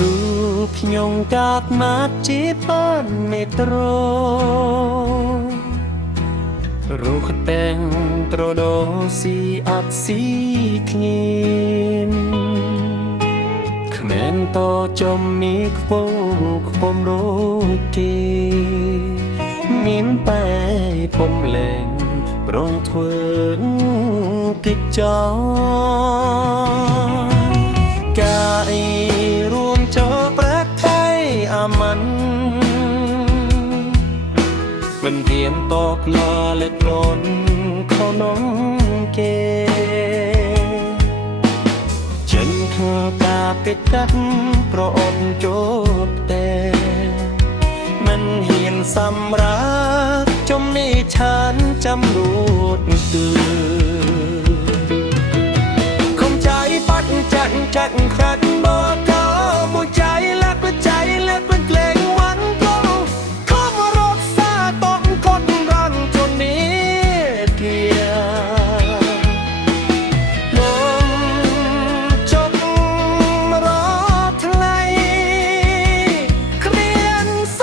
រូបខ្ញុំកាត់ម៉ាត់ជាប៉នមេត្រូរូបតែងត្រដោស៊ីអត់ស៊ីគ្នាគ្មានតចំមីខ្ពំរោគេមានបែពុំលែងប្រងធ្វើកិច្ចចោកាយរួមចូលប្រកថៃអាមិនមិនទៀមតកលលេកូនខោនងគេចិនធ្វើតាពេកាត់ប្រអូនជោគតែមិនហ៊ានសម្រាប់ចំនេះឆានចាំរួតគឺคงใจปัดจัดครัดบอกเขาหัวใจและเป็นใจและเป็นเพลงวันก็ขอมารบซาต้องคนรันจนนี้เพียลมจบรอทลายเคลียนโซ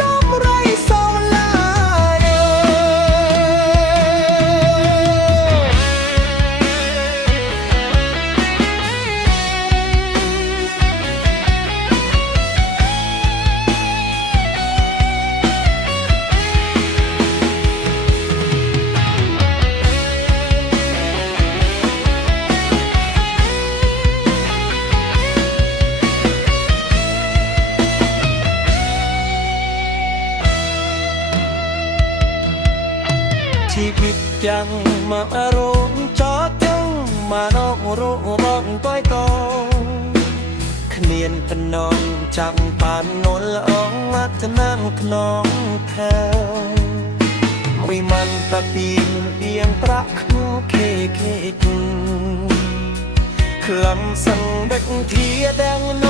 จมไรโซลายชีวิตยังมาอารมณ์จอดจังมานอกรูร้องต้อยตองขเนียนปนองจังปานนนละอองวัฒนังขนองแถววิมันตะปีนเอียงประคูเคคลำสังเด็กเทียแดงโน